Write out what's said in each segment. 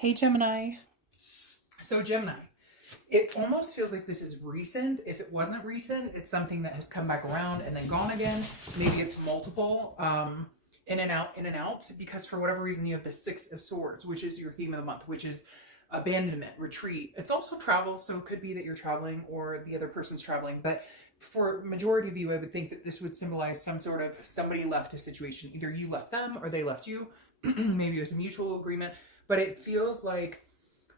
Hey Gemini. So Gemini, it almost feels like this is recent. If it wasn't recent, it's something that has come back around and then gone again. Maybe it's multiple, in and out, because for whatever reason you have the Six of Swords, which is your theme of the month, which is abandonment, retreat. It's also travel, so it could be that you're traveling or the other person's traveling, but for majority of you, I would think that this would symbolize some sort of somebody left a situation. Either you left them or they left you. Maybe it was a mutual agreement, but it feels like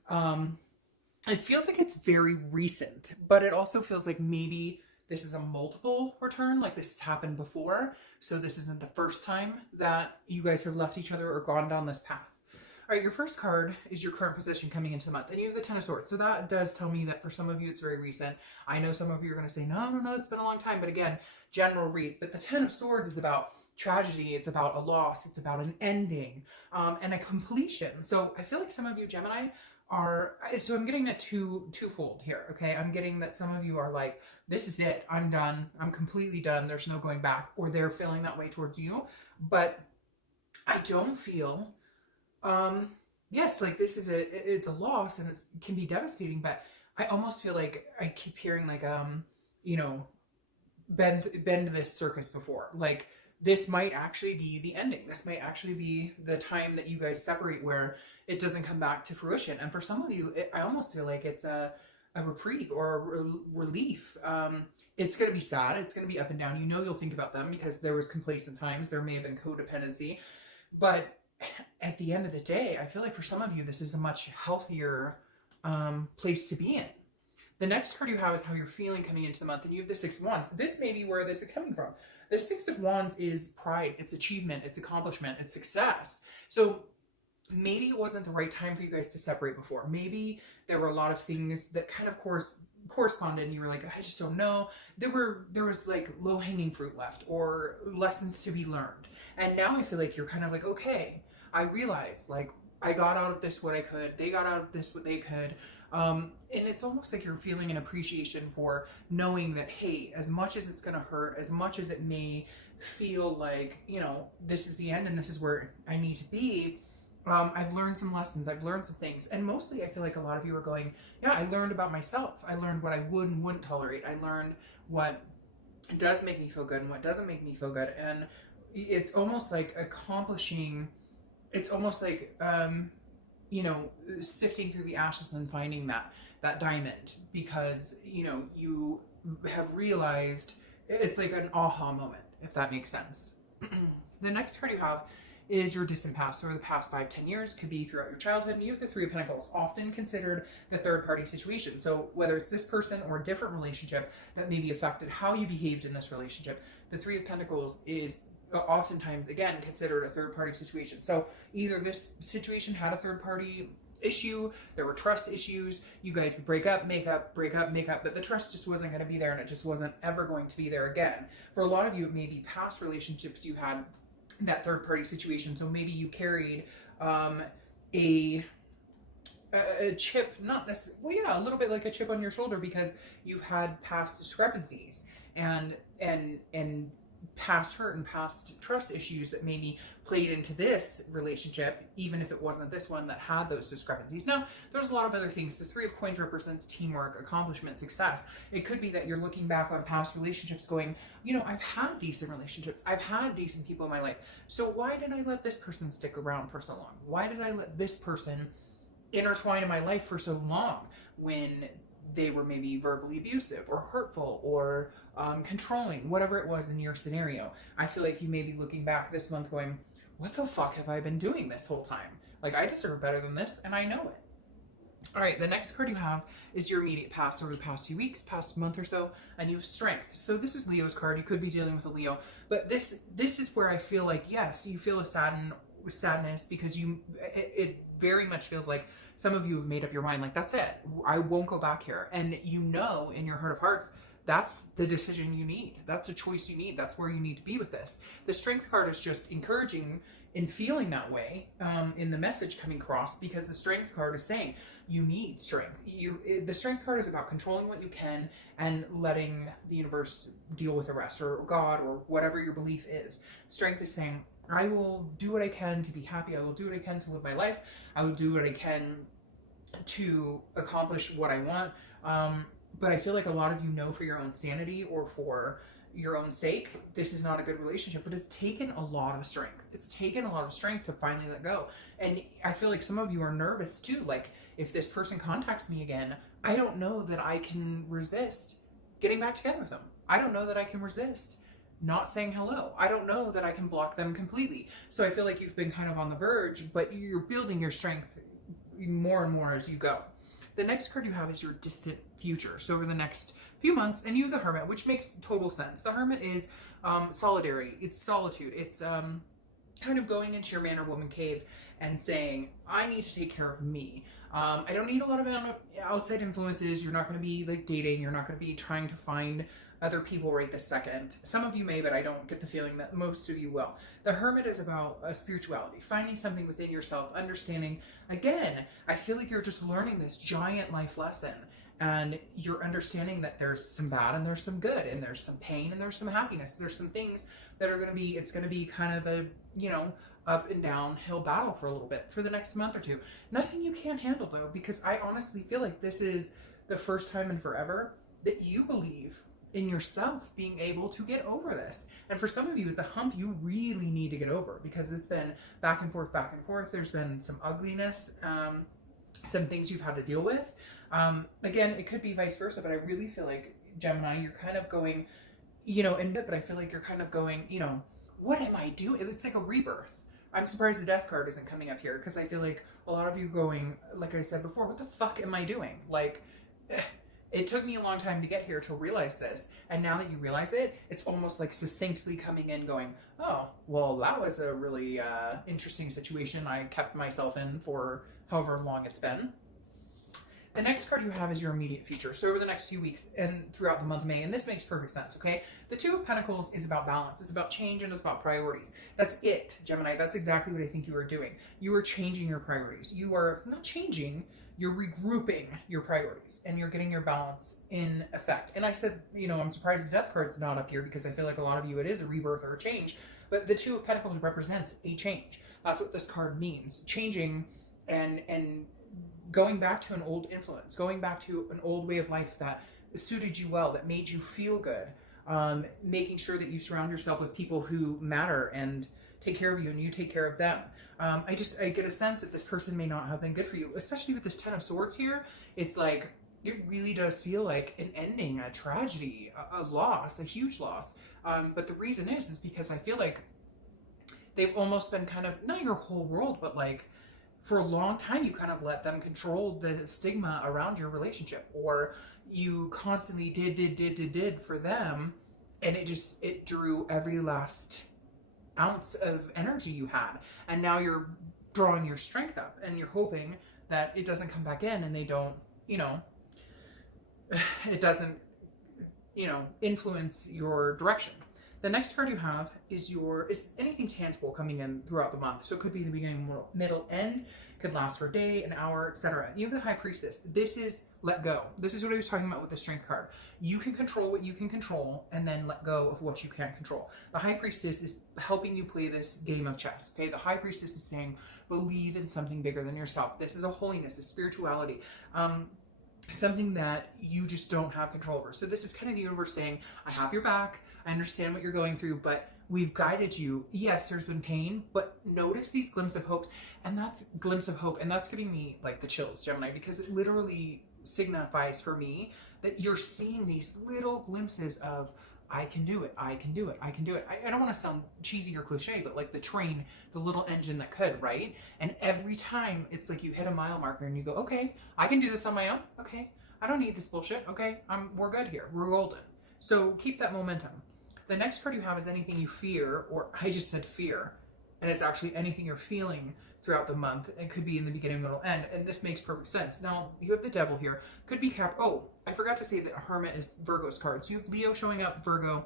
it's very recent, but it also feels like maybe this is a multiple return, like this has happened before. So this isn't the first time that you guys have left each other or gone down this path. All right, your first card is your current position coming into the month, and you have the Ten of Swords. So that does tell me that for some of you, it's very recent. I know some of you are going to say, no, it's been a long time. But again, general read. But the Ten of Swords is about tragedy. It's about a loss. It's about an ending and a completion. So I feel like some of you, Gemini, so I'm getting that twofold here. Okay, I'm getting that some of you are like, this is it, I'm done, I'm completely done, there's no going back, or they're feeling that way towards you. But I don't feel yes, like this is it's a loss and it can be devastating, but I almost feel like I keep hearing like you know, been this circus before. Like this might actually be the ending. This might actually be the time that you guys separate where it doesn't come back to fruition. And for some of you, I almost feel like it's a reprieve or a relief. It's going to be sad. It's going to be up and down. You know, you'll think about them because there was complacent times. There may have been codependency. But at the end of the day, I feel like for some of you, this is a much healthier place to be in. The next card you have is how you're feeling coming into the month, and you have the Six of Wands. This may be where this is coming from. The Six of Wands is pride, it's achievement, it's accomplishment, it's success. So maybe it wasn't the right time for you guys to separate before. Maybe there were a lot of things that kind of corresponded, and you were like, I just don't know. There was like low-hanging fruit left or lessons to be learned. And now I feel like you're kind of like, okay, I realized like I got out of this what I could, they got out of this what they could. And it's almost like you're feeling an appreciation for knowing that, hey, as much as it's going to hurt, as much as it may feel like, you know, this is the end and this is where I need to be, I've learned some lessons, I've learned some things. And mostly I feel like a lot of you are going, yeah, I learned about myself. I learned what I would and wouldn't tolerate. I learned what does make me feel good and what doesn't make me feel good. And it's almost like accomplishing, it's almost like, you know, sifting through the ashes and finding that diamond, because, you know, you have realized, it's like an aha moment, if that makes sense. The next card you have is your distant past, or the past 5-10 years, could be throughout your childhood. And you have the Three of Pentacles, often considered the third party situation. So whether it's this person or a different relationship that maybe affected how you behaved in this relationship, the Three of Pentacles is oftentimes, again, considered a third party situation. So either this situation had a third party issue, there were trust issues, you guys would break up, make up, break up, make up, but the trust just wasn't going to be there, and it just wasn't ever going to be there again. For a lot of you, it may be past relationships you had that third party situation. So maybe you carried a chip, not necessarily, well, yeah, a little bit like a chip on your shoulder, because you've had past discrepancies and past hurt and past trust issues that maybe played into this relationship, even if it wasn't this one that had those discrepancies. Now, there's a lot of other things. The Three of Coins represents teamwork, accomplishment, success. It could be that you're looking back on past relationships going, you know, I've had decent relationships, I've had decent people in my life, so why did I let this person stick around for so long? Why did I let this person intertwine in my life for so long when they were maybe verbally abusive or hurtful or controlling, whatever it was in your scenario? I feel like you may be looking back this month going, what the fuck have I been doing this whole time? Like, I deserve better than this, and I know it. All right, the next card you have is your immediate past, over the past few weeks, past month or so, and you have Strength. So this is Leo's card. You could be dealing with a Leo, but this is where I feel like, yes, you feel a sadness, because it very much feels like some of you have made up your mind, like, that's it, I won't go back here. And you know in your heart of hearts, that's the decision you need. That's a choice you need. That's where you need to be with this. The Strength card is just encouraging in feeling that way, in the message coming across, because the Strength card is saying you need strength. The Strength card is about controlling what you can and letting the universe deal with the rest, or God, or whatever your belief is. Strength is saying, I will do what I can to be happy. I will do what I can to live my life. I will do what I can to accomplish what I want. But I feel like a lot of you know, for your own sanity or for your own sake, this is not a good relationship. But it's taken a lot of strength. It's taken a lot of strength to finally let go. And I feel like some of you are nervous too. Like, if this person contacts me again, I don't know that I can resist getting back together with them. I don't know that I can resist not saying hello. I don't know that I can block them completely. So I feel like you've been kind of on the verge, but you're building your strength more and more as you go. The next card you have is your distant future. So over the next few months, and you have the Hermit, which makes total sense. The Hermit is solidarity. It's solitude. It's kind of going into your man or woman cave and saying, I need to take care of me. I don't need a lot of outside influences. You're not going to be like dating. You're not going to be trying to find other people right this second. Some of you may, but I don't get the feeling that most of you will. The Hermit is about spirituality, finding something within yourself, understanding. Again, I feel like you're just learning this giant life lesson, and you're understanding that there's some bad and there's some good, and there's some pain and there's some happiness. There's some things that are going to be, it's going to be kind of a, you know, up and downhill battle for a little bit for the next month or two. Nothing you can't handle though, because I honestly feel like this is the first time in forever that you believe in yourself being able to get over this. And for some of you, it's a hump you really need to get over, because it's been back and forth, back and forth. There's been some ugliness, some things you've had to deal with. Again, it could be vice versa, but I really feel like, Gemini, you're kind of going, you know, but I feel like you're kind of going, you know, what am I doing? It's like a rebirth. I'm surprised the Death card isn't coming up here, because I feel like a lot of you going, like I said before, what the fuck am I doing? Like, it took me a long time to get here to realize this. And now that you realize it, it's almost like succinctly coming in going, oh, well, that was a really interesting situation I kept myself in for however long it's been. The next card you have is your immediate future. So over the next few weeks and throughout the month of May, and this makes perfect sense, okay? The Two of Pentacles is about balance. It's about change and it's about priorities. That's it, Gemini. That's exactly what I think you are doing. You are changing your priorities. You are not changing, you're regrouping your priorities, and you're getting your balance in effect. And I said, you know, I'm surprised the Death card's not up here, because I feel like a lot of you, it is a rebirth or a change. But the Two of Pentacles represents a change. That's what this card means. Changing and going back to an old influence, going back to an old way of life that suited you well, that made you feel good, making sure that you surround yourself with people who matter and take care of you and you take care of them. I get a sense that this person may not have been good for you, especially with this Ten of Swords here. It's like, it really does feel like an ending, a tragedy, a loss, a huge loss. But the reason is because I feel like they've almost been kind of, not your whole world, but like, for a long time, you kind of let them control the stigma around your relationship, or you constantly did for them. And it drew every last ounce of energy you had. And now you're drawing your strength up, and you're hoping that it doesn't come back in, and they don't, you know, it doesn't, you know, influence your direction. The next card you have is anything tangible coming in throughout the month. So it could be the beginning, middle, end. Could last for a day, an hour, etc. You have the High Priestess. This is let go. This is what I was talking about with the Strength card. You can control what you can control, and then let go of what you can't control. The High Priestess is helping you play this game of chess. Okay, the High Priestess is saying, believe in something bigger than yourself. This is a holiness, a spirituality. Something that you just don't have control over. So this is kind of the universe saying, I have your back. I understand what you're going through, but we've guided you. Yes, there's been pain, but notice these glimpses of hope. And that's glimpse of hope. And that's giving me like the chills, Gemini, because it literally signifies for me that you're seeing these little glimpses of, I can do it. I can do it. I can do it. I don't want to sound cheesy or cliche, but like the train, the little engine that could, right? And every time it's like you hit a mile marker and you go, okay, I can do this on my own. Okay. I don't need this bullshit. Okay. We're good here. We're golden. So keep that momentum. The next card you have is anything you fear, or I just said fear, and it's actually anything you're feeling throughout the month. It could be in the beginning, middle, end, and this makes perfect sense. Now, you have the Devil here. Could be oh, I forgot to say that Hermit is Virgo's card. So you have Leo showing up, Virgo,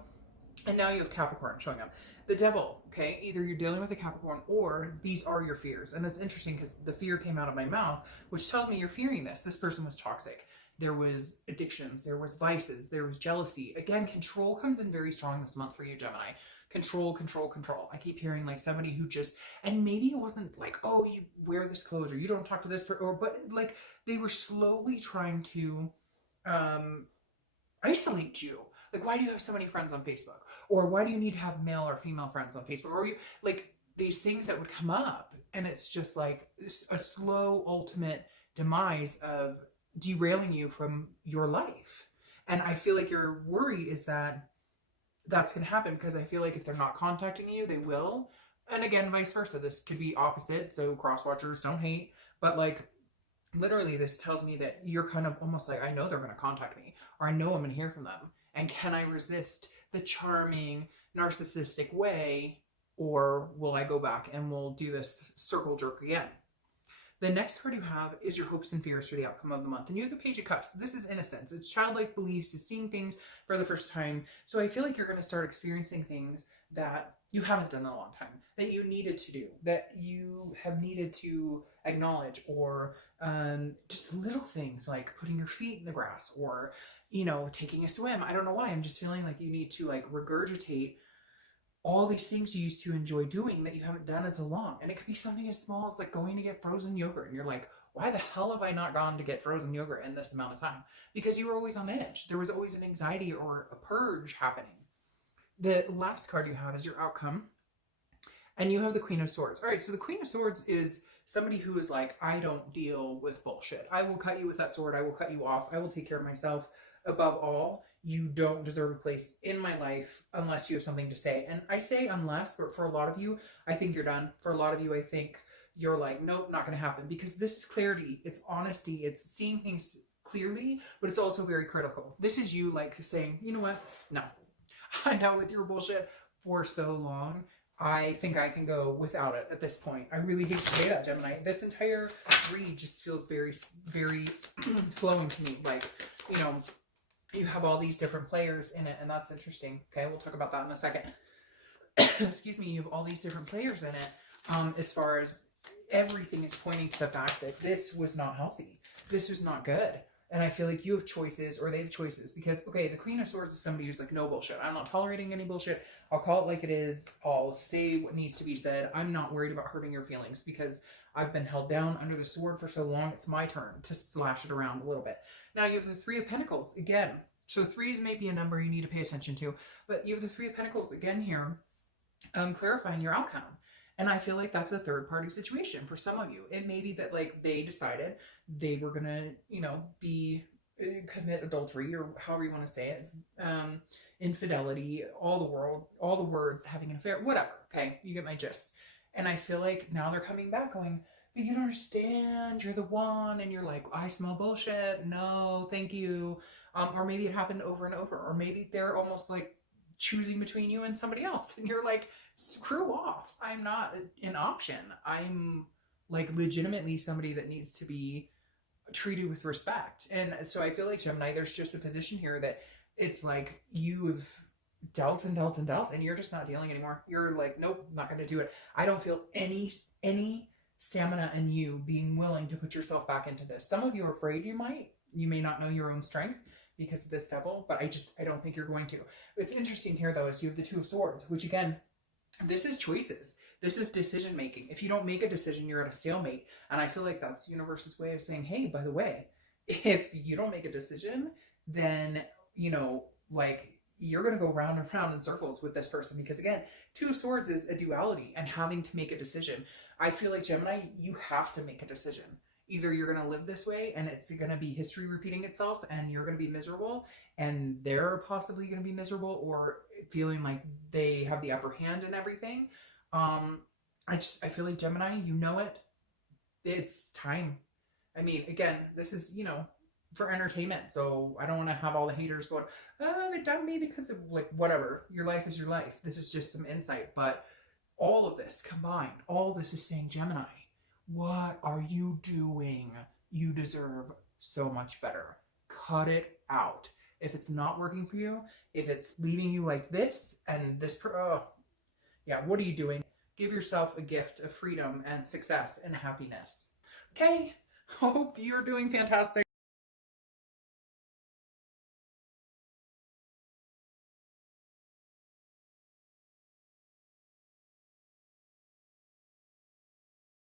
and now you have Capricorn showing up. The Devil, okay, either you're dealing with a Capricorn or these are your fears. And that's interesting because the fear came out of my mouth, which tells me you're fearing this. This person was toxic. There was addictions, there was vices, there was jealousy. Again, control comes in very strong this month for you, Gemini. control, control, control. I keep hearing like somebody who just, and maybe it wasn't like, oh, you wear this clothes or you don't talk to this person, or, but like they were slowly trying to isolate you. Like, why do you have so many friends on Facebook? Or why do you need to have male or female friends on Facebook? Or you, like, these things that would come up, and it's just like a slow ultimate demise of derailing you from your life. And I feel like your worry is that that's going to happen, because I feel like if they're not contacting you, they will. And again, vice versa. This could be opposite. So cross watchers, don't hate. But like, literally, this tells me that you're kind of almost like, I know they're going to contact me, or I know I'm going to hear from them. And can I resist the charming, narcissistic way, or will I go back and we'll do this circle jerk again? The next card you have is your hopes and fears for the outcome of the month. And you have the Page of Cups. This is innocence. It's childlike beliefs. It's seeing things for the first time. So I feel like you're going to start experiencing things that you haven't done in a long time, that you needed to do, that you have needed to acknowledge, or just little things like putting your feet in the grass, or, you know, taking a swim. I don't know why. I'm just feeling like you need to like regurgitate all these things you used to enjoy doing that you haven't done in so long. And it could be something as small as like going to get frozen yogurt. And you're like, why the hell have I not gone to get frozen yogurt in this amount of time? Because you were always on edge. There was always an anxiety or a purge happening. The last card you have is your outcome. And you have the Queen of Swords. All right, so the Queen of Swords is somebody who is like, I don't deal with bullshit. I will cut you with that sword. I will cut you off. I will take care of myself. Above all, you don't deserve a place in my life unless you have something to say. And I say unless, but for a lot of you, I think you're done. For a lot of you, I think you're like, nope, not going to happen. Because this is clarity. It's honesty. It's seeing things clearly, but it's also very critical. This is you like saying, you know what? No. I know with your bullshit for so long. I think I can go without it at this point. I really hate to say that, Gemini. This entire read just feels very, very flowing to me. Like, you know, you have all these different players in it, and that's interesting. Okay, we'll talk about that in a second. Excuse me, you have all these different players in it. As far as everything is pointing to the fact that this was not healthy. This was not good. And I feel like you have choices, or they have choices, because, okay, the Queen of Swords is somebody who's like, no bullshit. I'm not tolerating any bullshit. I'll call it like it is. I'll say what needs to be said. I'm not worried about hurting your feelings because I've been held down under the sword for so long. It's my turn to slash it around a little bit. Now you have the Three of Pentacles again. So 3 is maybe a number you need to pay attention to, but you have the Three of Pentacles again here, clarifying your outcome. And I feel like that's a third party situation for some of you. It may be that like they decided they were going to, you know, commit adultery, or however you want to say it, infidelity, all the words, having an affair, whatever. Okay. You get my gist. And I feel like now they're coming back going, but you don't understand. You're the one. And you're like, I smell bullshit. No, thank you. Or maybe it happened over and over, or maybe they're almost like choosing between you and somebody else. And you're like, screw off. I'm not an option. I'm like legitimately somebody that needs to be treated with respect. And so I feel like, Gemini, there's just a position here that it's like you've dealt and dealt and dealt, and you're just not dealing anymore. You're like, nope, not going to do it. I don't feel any stamina in you being willing to put yourself back into this. Some of you are afraid you may not know your own strength because of this devil, but I don't think you're going to. It's interesting here though, is you have the Two of Swords, which again, this is choices. This is decision making. If you don't make a decision, you're at a stalemate. And I feel like that's the universe's way of saying, hey, by the way, if you don't make a decision, then, you know, like you're going to go round and round in circles with this person. Because again, Two of Swords is a duality and having to make a decision. I feel like, Gemini, you have to make a decision. Either you're going to live this way and it's going to be history repeating itself and you're going to be miserable and they're possibly going to be miserable, or feeling like they have the upper hand and everything. I feel like, Gemini, you know it. It's time. I mean, again, this is, you know, for entertainment. So I don't want to have all the haters going, oh, they dumped me because of like, whatever. Your life is your life. This is just some insight. But all of this combined, all this is saying, Gemini, what are you doing? You deserve so much better. Cut it out. If it's not working for you, if it's leaving you like this and this, yeah, what are you doing? Give yourself a gift of freedom and success and happiness. Okay. Hope you're doing fantastic.